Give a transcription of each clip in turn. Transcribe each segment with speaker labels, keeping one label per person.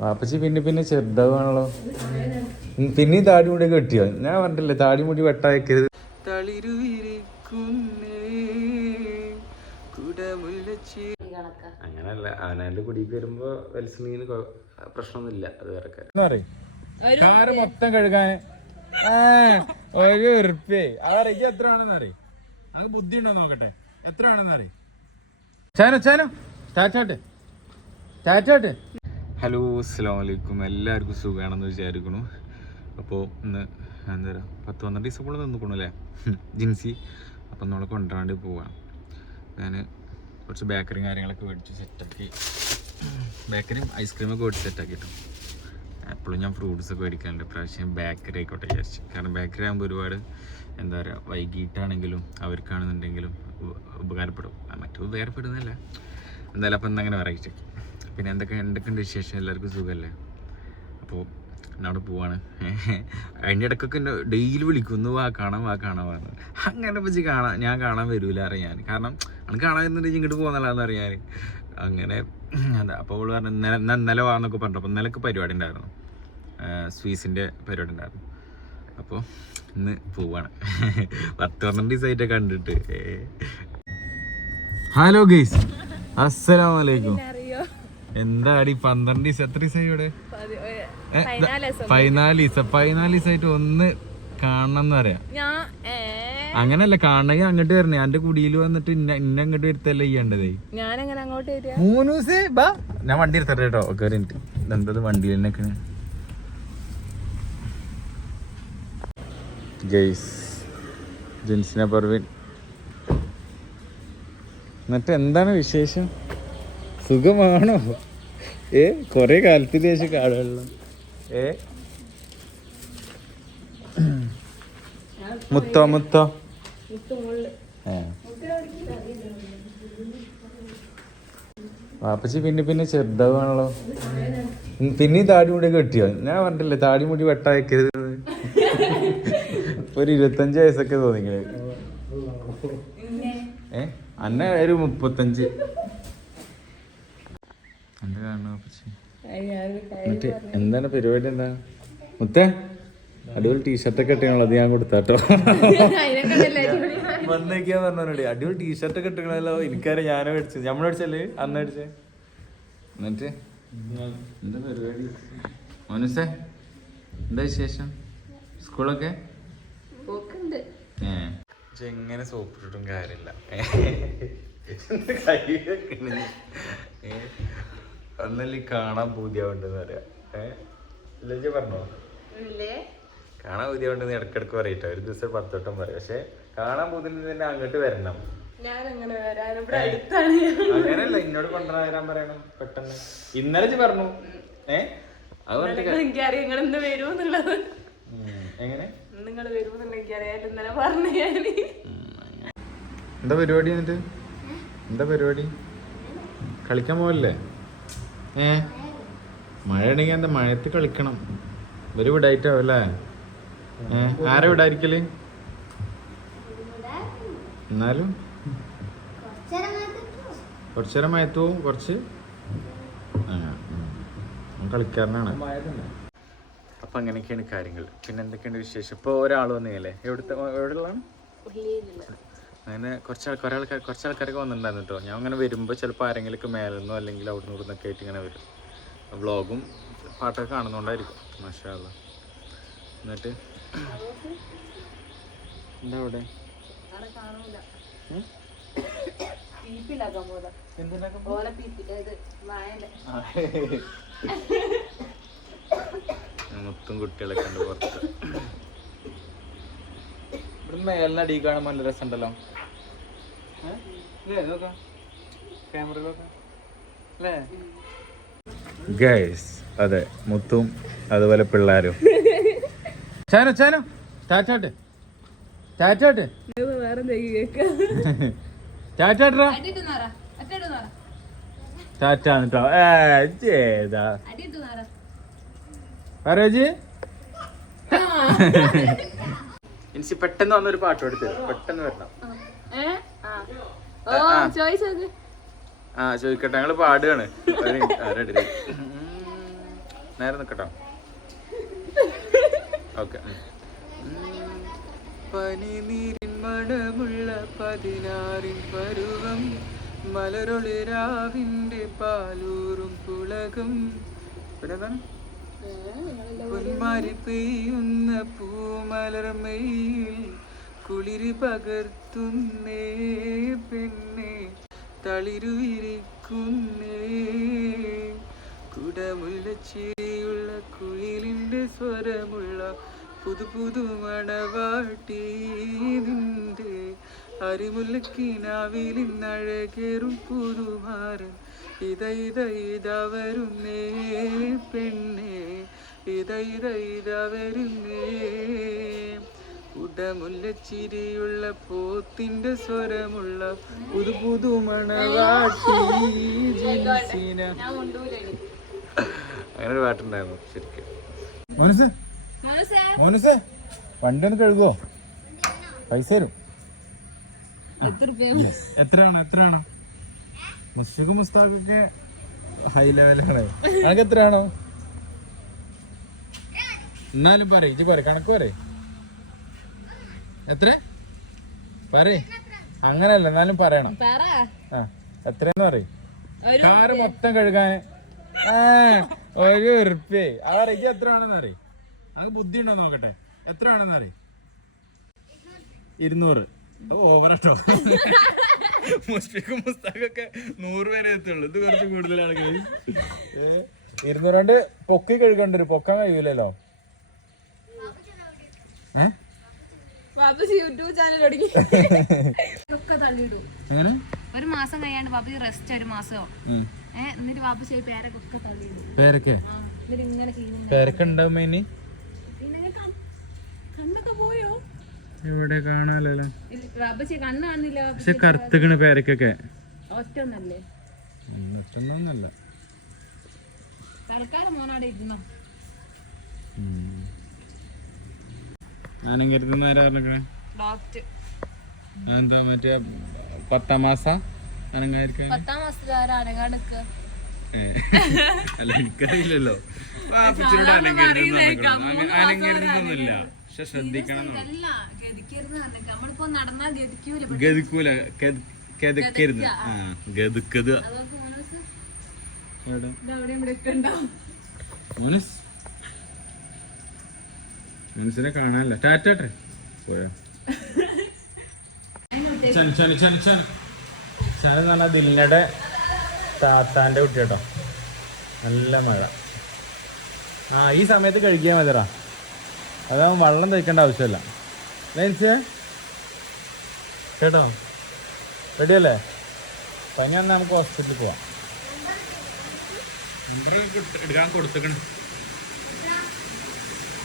Speaker 1: വാപ്പച്ചി പിന്നെ പിന്നെ ചെറുതാവാണല്ലോ. പിന്നെ താടി മുടി കെട്ടിയോ? ഞാൻ പറഞ്ഞിട്ടില്ലേ താടി മുടി വെട്ടാക്കരുത് അങ്ങനല്ല അവനാന്റെ കുടിക്ക് വരുമ്പോ വലിച്ചെണ്ണീന് പ്രശ്നമൊന്നുമില്ല അത് വേറെ കാറ് മൊത്തം കഴുകാൻ ഒരു ഉറുപ്പേ അതറിയ എത്ര അറിയ അങ്ങ് ബുദ്ധി ഉണ്ടോ നോക്കട്ടെ. എത്ര വേണമെന്ന് അറിയ ചാനോ ചാനോ. ടാറ്റാട്ടെ. ടാറ്റാട്ടെ. ഹലോ അസ്സാം വലൈക്കും എല്ലാവർക്കും സുഖമാണെന്ന് വിചാരിക്കുന്നു. അപ്പോൾ ഇന്ന് എന്താ പറയുക പത്ത് പന്ത്രണ്ട് ദിവസം കൂടെ നിന്നിക്കണു അല്ലേ ജിൻസി. അപ്പം നമ്മൾ കൊണ്ടുവരാണ്ട് പോവാം ഞാൻ കുറച്ച് ബേക്കറിയും കാര്യങ്ങളൊക്കെ മേടിച്ച് സെറ്റാക്കി ബേക്കറിയും ഐസ്ക്രീമൊക്കെ മേടിച്ച് സെറ്റാക്കിയിട്ടു എപ്പോഴും ഞാൻ ഫ്രൂട്ട്സ് ഒക്കെ മേടിക്കാറുണ്ട്. പ്രാവശ്യം ബേക്കറി ആയിക്കോട്ടെ വിചാരിച്ചു. കാരണം ബേക്കറി ആകുമ്പോൾ ഒരുപാട് എന്താ പറയുക വൈകിട്ടാണെങ്കിലും അവർക്കാണെന്നുണ്ടെങ്കിലും ഉപ- ഉപകാരപ്പെടും. മറ്റു ഉപകാരപ്പെടുന്നതല്ല. എന്തായാലും അപ്പം ഇന്നങ്ങനെ വെറൈറ്റി പിന്നെ എന്തൊക്കെ എന്തൊക്കെയുണ്ട് വിശേഷം? എല്ലാവർക്കും സുഖമല്ലേ അപ്പോൾ എന്നവിടെ പോവാണ്. അതിന്റെ ഇടയ്ക്കൊക്കെ എന്റെ ഡെയിലി വിളിക്കുന്നു വാ കാണാം വാ കാണാൻ വാ അങ്ങനെ വെച്ച് കാണാൻ ഞാൻ കാണാൻ വരൂല അറിയാൻ കാരണം എനിക്ക് കാണാൻ വരുന്നുണ്ടെങ്കിൽ ഇങ്ങോട്ട് പോകുന്നല്ലാന്ന് അറിയാൻ അങ്ങനെ അപ്പോൾ അവൾ പറഞ്ഞു ഇന്നലെ എന്നാ ഇന്നലെ വാന്നൊക്കെ പറഞ്ഞു. അപ്പോൾ ഇന്നലെയൊക്കെ പരിപാടി ഉണ്ടായിരുന്നു. സ്വീസിന്റെ പരിപാടി ഉണ്ടായിരുന്നു. അപ്പോൾ ഇന്ന് പോവാണ്. പത്ത് പന്ത്രണ്ട് ദിവസമായിട്ട് കണ്ടിട്ട്. ഹലോ ഗെയ്സ് അസ്സലാമലൈക്കും എന്താടി പന്ത്രണ്ട് ദിവസം എത്ര ദിവസമായി ഇവിടെ? പതിനാല് ദിവസം പതിനാല് ദിവസമായിട്ട് ഒന്ന് കാണണം എന്ന് പറയാം. അങ്ങനല്ല കാണണമെങ്കിൽ അങ്ങോട്ട് വരണേ. എന്റെ കുടിയിൽ വന്നിട്ട് ഇന്ന അങ്ങോട്ട് വരുത്തല്ലേ ചെയ്യേണ്ടതേ? മൂന്ന് ദിവസേ ബാ. ഞാൻ വണ്ടി എടുത്തട്ടെ കേട്ടോ ഒക്കെ മിനിറ്റ് ഇതെന്തത് വണ്ടിയിൽ തന്നെ ഗെയ്സ് ജിൻസിനെ പർവിൻ എന്നിട്ട് എന്താണ് വിശേഷം? സുഖമാണോ? ഏ കൊറേ കാലത്തിന് ശേഷം കാണുമല്ലോ ഏ? മുത്തോ മുത്തോ. വാപ്പച്ചി പിന്നെ പിന്നെ ചെറുതാവാണല്ലോ. പിന്നെ താടി മുടി കെട്ടിയോ ഞാൻ പറഞ്ഞിട്ടില്ലേ താടി മുടി വെട്ടായക്കരുത്. ഒരു ഇരുപത്തഞ്ച് വയസ്സൊക്കെ തോന്നിക്കണേ. ഏ? അന്ന ഒരു മുപ്പത്തഞ്ച്. എന്നിട്ട് എന്താണ് പരിപാടി എന്താ? മുത്തേ അടിപൊളി ടീഷർട്ടൊക്കെ ഇട്ടണല്ലോ അത് ഞാൻ കൊടുത്താട്ടോ. വന്നേക്കാ പറഞ്ഞോടി അടിപൊളി ടീഷർട്ട് ഒക്കെ ഇട്ടാണല്ലോ എനിക്കറിയാം ഞാനും മേടിച്ചത്. നമ്മൾ മേടിച്ചല്ലേ അന്ന് മേടിച്ചേ? എന്നിട്ട്? എന്താ പരിപാടി? മനുസേ എന്താ വിശേഷം? സ്കൂളൊക്കെ? എങ്ങനെ സോപ്പിട്ടിട്ടും കാര്യമില്ല. ഒന്നല്ലേ കാണാൻ പൂതിയാവുണ്ടെന്ന് പറയാ. ഏഹ് പറഞ്ഞോ? കാണാൻ പൂതിയാവുണ്ടെന്ന് ഇടക്കിടക്ക് പറയട്ടോ. ഒരു ദിവസം പത്തോട്ടം പറയും. പക്ഷെ കാണാൻ ബുദ്ധിമുട്ട് തന്നെ അങ്ങോട്ട് വരണം.
Speaker 2: ഞാൻ
Speaker 1: എന്നോട് കൊണ്ടുവരാൻ പറയണം പെട്ടെന്ന്. ഇന്നലെ പറഞ്ഞു. ഏ? അത് എങ്ങനെ?
Speaker 2: നിങ്ങൾ ഇന്നലെ പറഞ്ഞു.
Speaker 1: എന്താ പരിപാടി എന്നിട്ട്? എന്താ പരിപാടി? കളിക്കാൻ പോവല്ലേ? ഏ? മഴ ഉണ്ടെങ്കിൽ മഴയത്ത് കളിക്കണം. ഒരു വിടായിട്ടാവും അല്ലേ? ഏ? ആരാ വിടായിരിക്കൽ? എന്നാലും. കുറച്ചു നേരം മയത്ത് പോവും കുറച്ച്. കളിക്കാരനാണ്. അപ്പൊ അങ്ങനെയൊക്കെയാണ് കാര്യങ്ങൾ. പിന്നെ വിശേഷം? ഇപ്പൊ ഒരാൾ വന്നില്ലേ? എവിടുത്തെ എവിടെയുള്ളതാണ്? അങ്ങനെ കുറച്ച് ആൾക്കാർ ആൾക്കാർ കുറച്ച് ആൾക്കാരൊക്കെ വന്നിട്ടുണ്ടായിരുന്നു കേട്ടോ. ഞാൻ അങ്ങനെ വരുമ്പോൾ ചിലപ്പോൾ ആരെങ്കിലുമൊക്കെ മേലെ നിന്നോ അല്ലെങ്കിൽ അവിടെ നിന്ന് ഇവിടുന്നൊക്കെ ആയിട്ട് ഇങ്ങനെ വരും. വ്ളോഗും പാട്ടൊക്കെ കാണുന്നോണ്ടായിരിക്കും. മാഷാ അല്ലാ. എന്നിട്ട് എന്താ അവിടെ? മൊത്തം കുട്ടികളൊക്കെ ഉണ്ട് പുറത്ത്. ഇവിടെ മേലിന് അടി കാണാൻ നല്ല രസമുണ്ടല്ലോ. ഗൈസ് അതെ മുത്തും അതുപോലെ പിള്ളേരും. ചാനോ ചാനോ ടാറ്റാട്ടെ. ടാറ്റാട്ടെ.
Speaker 2: വേറെ എന്തെങ്കിലും കേൾക്കാം
Speaker 1: ടാറ്റാട്ടാ
Speaker 2: അടിയിട്ട് നാറ അറ്റയിട്ട് നാറ
Speaker 1: ടാറ്റ എന്നിട്ടോ ഏ ചെയ്താ
Speaker 2: അടിയിട്ട് നാറ
Speaker 1: പറയജി എനിക്ക് പെട്ടെന്ന് വന്നൊരു പാട്ട് എടുത്ത് പെട്ടെന്ന് വരണം.
Speaker 2: ആ ഓ ചോയ്സ്
Speaker 1: ആ ചോദിക്കട്ടെ. ഞങ്ങൾ പാടുകയാണ്. നേരെ നിക്കട്ടോ. ഓക്കെ. പനിനീരിൻ മണമുള്ള പതിനാറിൻ പരുവം മലരൊളിരാവിന്റെ പാലൂറും പുളകം. പിന്നെന്താണ് പൊന്മാരി പെയ്യുന്ന പൂമലർമയിൽ കുളിരി പകർത്തുന്നേ പെണ്ണെ തളിരുവിരിക്കുന്നേ. ചിരിയുള്ള കുയിലിന്റെ സ്വരമുള്ള പുതു പുതു മണവാട്ടി നിന്റെ അരിമുല്ലക്കിനാവിലിന്നഴകേറും പുതുമാരൻ. ഇത ഇത ഇത വരുന്നേ പെണ്ണേ ഇത ഉടമുല്ലച്ചിരിയുള്ള പോത്തിന്റെ സ്വരമുള്ള പുതു പുതു മണവാട്ടി ജിൻസിന. അങ്ങനെ ഒരു പാട്ടുണ്ടായിരുന്നു ശരിക്കും. മോനസ്
Speaker 2: മനസ്സേ
Speaker 1: മോനസ് വണ്ടി ഒന്ന് പൈസ തരും. എത്രയാണ് എത്രയാണ്? മുസ്തഖ് മുസ്താഖൊക്കെ ഹൈ ലെവലാണ് അതൊക്കെ എത്രയാണോ? എന്നാലും പറയും ഇജ്ജ് പറ കണക്ക് പറ എത്ര? പറ അങ്ങനല്ല എന്നാലും പറയണം.
Speaker 2: പറ.
Speaker 1: ആ എത്രയെന്ന് പറയും. കാറ് മൊത്തം കഴുകാൻ. ഒരു ഉറുപ്പേ അതറിയ എത്ര ആണെന്ന് അറിയും അത് ബുദ്ധി ഉണ്ടോ നോക്കട്ടെ. എത്ര ആണെന്ന് അറിയും ഇരുന്നൂറ്. അത് ഓവറട്ടോ മുസ്ഫിക്കും മുസ്താഖൊക്കെ നൂറ് പേരെ എത്തുള്ളൂ. ഇത് കുറച്ച് കൂടുതലാണ് ഇരുന്നൂറ് കൊണ്ട് പൊക്കി കഴുകണ്ട ഒരു പൊക്കാൻ കഴിയൂലല്ലോ. ഏ
Speaker 2: ബാബുജി യൂട്യൂബ് ചാനൽ തുടങ്ങി ഒക്കെ തള്ളിയിടും
Speaker 1: എങ്ങനെ
Speaker 2: ഒരു മാസം കഴിയാണ്ട് ബാബുജി റെസ്റ്റ് ഒരു മാസോ? എന്നിട്ട് ബാബുജി പേരൊക്കെ തള്ളിയിടും.
Speaker 1: പേരൊക്കെ? പേരൊക്കെ ഉണ്ടാവുമ്പോ ഇനി?
Speaker 2: കണ്ണൊക്കെ പോയോ?
Speaker 1: ഇവിടെ കാണാലോ
Speaker 2: ഇല്ല, ബാബുജി കണ്ണ് കാണുന്നില്ല
Speaker 1: പക്ഷെ കറുത്തുക്കണ് പേരക്കൊക്കെ
Speaker 2: ഒറ്റ ഒന്നല്ലേ
Speaker 1: മറ്റൊന്നൊന്നല്ല
Speaker 2: തൽക്കാലം മോനാടെ ഇരുന്നോ?
Speaker 1: ഞാനും കരുതുന്ന ആരാ പറഞ്ഞേ
Speaker 2: ഡോക്ടർ
Speaker 1: എന്താ മറ്റേ പത്താം മാസം? അനങ്ങായിരിക്കാൻ
Speaker 2: പത്താം മാസത്തിൽ ആരാ അനങ്ങാടുക്ക
Speaker 1: അല്ല എനിക്കറിയില്ലല്ലോ. പാപ്പച്ചിനോട് അനങ്ങരുതൊന്നുമില്ല പക്ഷെ ശ്രദ്ധിക്കണം
Speaker 2: ഗതിക്കൂല
Speaker 1: ഗതിക്കരുത് ആ. ഗതിക്കത്. മോനസ് മനസ്സിനെ കാണാനല്ല. ടാറ്റാട്ടെ പോയോ? ചന ചന ചന ചന ചന എന്ന് പറഞ്ഞാൽ ദിലിനയുടെ താത്താന്റെ കുട്ടി കേട്ടോ. നല്ല മഴ. ആ ഈ സമയത്ത് കഴിക്കാൻ മതിറാ അതാവുമ്പോൾ വെള്ളം തയ്ക്കേണ്ട ആവശ്യമില്ല. ലെൻസ്. കേട്ടോ? റെഡിയല്ലേ? പനി വന്നാൽ നമുക്ക് ഹോസ്പിറ്റലിൽ പോവാം. നമ്പർ എടുക്കാൻ കൊടുത്തേക്കണം.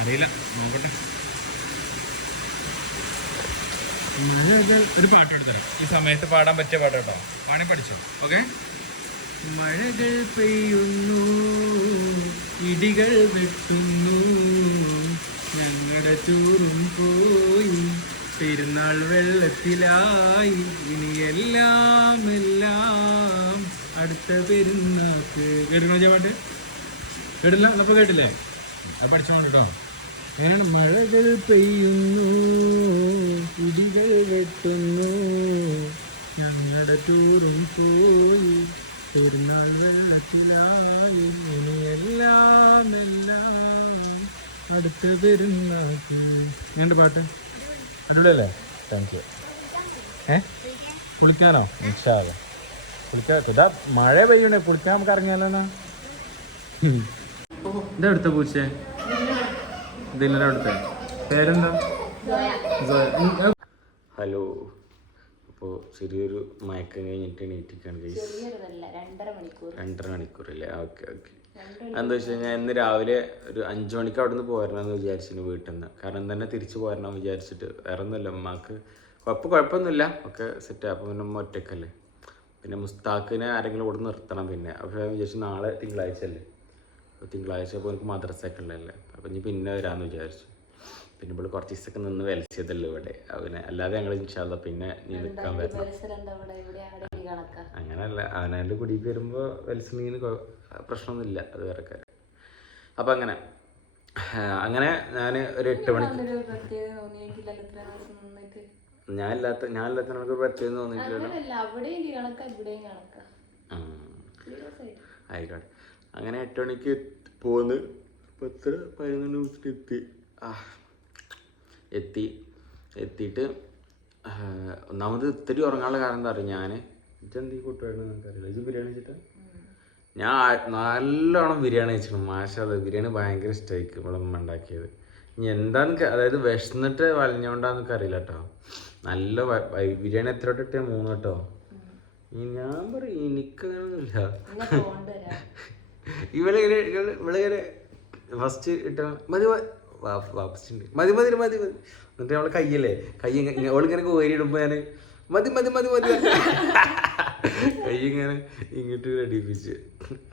Speaker 1: അറിയില്ല. നോക്കട്ടെ. ഒരു പാട്ട് എടുത്തരാം. ഈ സമയത്ത് പാടാൻ പറ്റിയ പാട്ട് കേട്ടോ. പാണി പഠിച്ചോ? ഓക്കെ? മഴകൾ പെയ്യുന്നു ഇടികൾ വെട്ടുന്നു. ഞങ്ങളുടെ ചൂറും പോയി പെരുന്നാൾ വെള്ളത്തിലായി. ഇനി എല്ലാം അടുത്ത പെരുന്നാക്ക് കേട്ടില്ല പാട്ട്? കേട്ടില്ല? അപ്പൊ കേട്ടില്ലേ? അത് പഠിച്ചോണ്ട് കേട്ടോ. മഴകൾ പെയ്യുന്നു കുടികൾ വെട്ടുന്നു. ഞങ്ങളുടെ ടൂറും പോയി പെരുന്നാൾ വെള്ളത്തിലായി. ഇനി എല്ലാം അടുത്ത പെരുന്നാക്ക് എങ്ങനെയുണ്ട് പാട്ട്? അടിപൊളിയല്ലേ? താങ്ക് യു ഏ? കുളിക്കാനോ? ഇൻഷാല്ല കുളിക്കാൻ ഇതാ മഴ പെയ്യണേ കുളിക്കാൻ നമുക്ക് ഇറങ്ങിയാലോ എന്താ ഇതാ എടുത്ത പൂച്ചേ? അടുത്ത പേരെന്താ? ഹലോ. അപ്പോൾ ചെറിയൊരു മയക്കം കഴിഞ്ഞിട്ട് എണീറ്റിക്കാണ് ഗൈസ് രണ്ടര മണിക്കൂറല്ലേ? ഓക്കെ ഓക്കെ എന്താ വെച്ച് കഴിഞ്ഞാൽ ഇന്ന് രാവിലെ ഒരു അഞ്ചു മണിക്ക് അവിടെ നിന്ന് പോരണമെന്ന് വിചാരിച്ചിരുന്നു വീട്ടിൽ നിന്ന് കാരണം തന്നെ തിരിച്ചു പോരണം വിചാരിച്ചിട്ട്. വേറെ ഒന്നുമില്ല ഉമ്മാക്ക് കുഴപ്പം കുഴപ്പമൊന്നുമില്ല ഒക്കെ സെറ്റ് അപ്പം പിന്നെ ഉമ്മ ഒറ്റക്കല്ലേ. പിന്നെ മുസ്താഖിനെ ആരെങ്കിലും ഇവിടെ നിർത്തണം പിന്നെ. അപ്പോൾ ഞാൻ വിചാരിച്ചു നാളെ തിങ്കളാഴ്ച അല്ലേ അപ്പോൾ തിങ്കളാഴ്ച അപ്പോൾ എനിക്ക് മദ്രസയൊക്കെ ഉള്ളതല്ലേ. അപ്പം ഇനി പിന്നെ വരാമെന്ന് വിചാരിച്ചു. പിന്നെ ഇവിടെ കുറച്ച് ദിവസമൊക്കെ നിന്ന് വലിച്ചതല്ലോ ഇവിടെ. അവനെ അല്ലാതെ ഞങ്ങൾ ഇൻഷാല്ല പിന്നെ നീ നിൽക്കാൻ വരണം അങ്ങനല്ല. അവനാന്റെ കുടിക്ക് വരുമ്പോൾ വലിച്ചണീന് പ്രശ്നമൊന്നുമില്ല. അത് വേറെ കാര്യം. അപ്പം അങ്ങനെ. അങ്ങനെ ഞാൻ ഒരു എട്ട് മണിക്ക് ഞാൻ ഇല്ലാത്ത ഞാൻ ഇല്ലാത്ത നമുക്ക് പ്രത്യേകം
Speaker 2: ആയിട്ട്
Speaker 1: ആയിക്കോട്ടെ. അങ്ങനെ എട്ട് മണിക്ക് പോന്ന് പത്ത് പതിനൊന്ന് ദിവസത്തിൽ എത്തി. ആ എത്തി. എത്തിയിട്ട് ഒന്നാമത് ഇത്തിരി ഉറങ്ങാനുള്ള കാരണം എന്താ പറയുക ഞാൻ ഇതെന്തീ കൂട്ടുവായിരുന്നു എനിക്കറിയില്ല ഇത് ബിരിയാണി വെച്ചിട്ട് ഞാൻ നല്ലോണം ബിരിയാണി വെച്ചിരുന്നു മാഷത് ബിരിയാണി ഭയങ്കര ഇഷ്ടമായിരിക്കും ഇവിടെ ഉമ്മ ഉണ്ടാക്കിയത്. ഇനി എന്താന്ന് അതായത് വിശന്നിട്ട് വലഞ്ഞോണ്ടാന്ന് അറിയില്ല കേട്ടോ നല്ല ബിരിയാണി എത്ര വട്ടം ഇട്ടേ മൂന്ന് കേട്ടോ ഞാൻ പറയും എനിക്കങ്ങനൊന്നുമില്ല. ഇവളിങ്ങനെ ഇവൾ ഇവളിങ്ങനെ ഫസ്റ്റ് ഇട്ട മതി വാപ്പസ്റ്റ് ഉണ്ട് മതി മതി മതി മതി. എന്നിട്ട് അവളെ കയ്യല്ലേ? കൈ അവളിങ്ങനെ കോരി ഇടുമ്പോ ഞാൻ മതി മതി മതി മതി. കൈ ഇങ്ങനെ ഇങ്ങോട്ട് അടിപ്പിച്ച്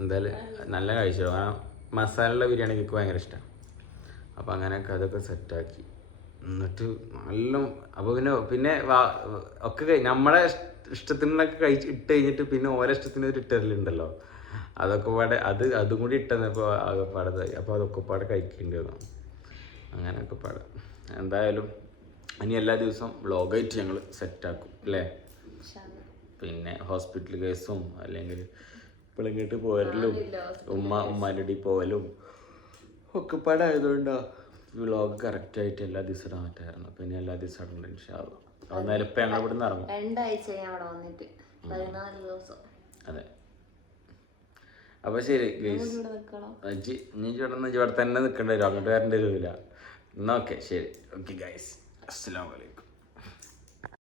Speaker 1: എന്തായാലും നല്ല കാഴ്ച. കാരണം മസാലയുള്ള ബിരിയാണി എനിക്ക് ഭയങ്കര ഇഷ്ടമാണ് അപ്പം അങ്ങനെയൊക്കെ അതൊക്കെ സെറ്റാക്കി എന്നിട്ട് നല്ല അപ്പോൾ പിന്നെ പിന്നെ ഒക്കെ നമ്മളെ ഇഷ്ടത്തിനൊക്കെ കഴിച്ച് ഇട്ട് കഴിഞ്ഞിട്ട് പിന്നെ ഓരോ ഇഷ്ടത്തിന് ഒരു ഇട്ടലുണ്ടല്ലോ അതൊക്കെ പാടെ അത് അതും കൂടി ഇട്ടെന്നപ്പോൾ പാടത്ത് അപ്പോൾ അതൊക്കെ പാടെ കഴിക്കേണ്ടി വന്നു. അങ്ങനെയൊക്കെ പാടെ. എന്തായാലും ഇനി എല്ലാ ദിവസവും വ്ളോഗായിട്ട് ഞങ്ങൾ സെറ്റാക്കും അല്ലേ? പിന്നെ ഹോസ്പിറ്റൽ കേസും അല്ലെങ്കിൽ പിളങ്ങിട്ട് പോരലും ഉമ്മ ഉമ്മാരുടെ പോവലും ഒക്കെ പാടായതുകൊണ്ടോ വ്ളോഗ് കറക്റ്റായിട്ട് എല്ലാ ദിവസവും ഇടാൻ പറ്റായിരുന്നു. പിന്നെ എല്ലാ ദിവസവും ഇടണ്ട ഇൻഷാല്ല എന്നാലും ഇപ്പം ഞങ്ങൾ ഇവിടെ നിന്ന് ഇറങ്ങും.
Speaker 2: രണ്ടാഴ്ച അവിടെ വന്നിട്ട്. പതിനാല് ദിവസം.
Speaker 1: അതെ. അപ്പോൾ ശരി ഗൈസ്.
Speaker 2: ഇവിടെ
Speaker 1: നീ ഇവിടെ നിന്ന് ഇവിടെ തന്നെ നിൽക്കേണ്ടി വരും. അങ്ങോട്ട് വരേണ്ടി വരില്ല എന്നാ ഓക്കെ ശരി. Okay guys. അസ്സാം വലൈക്കും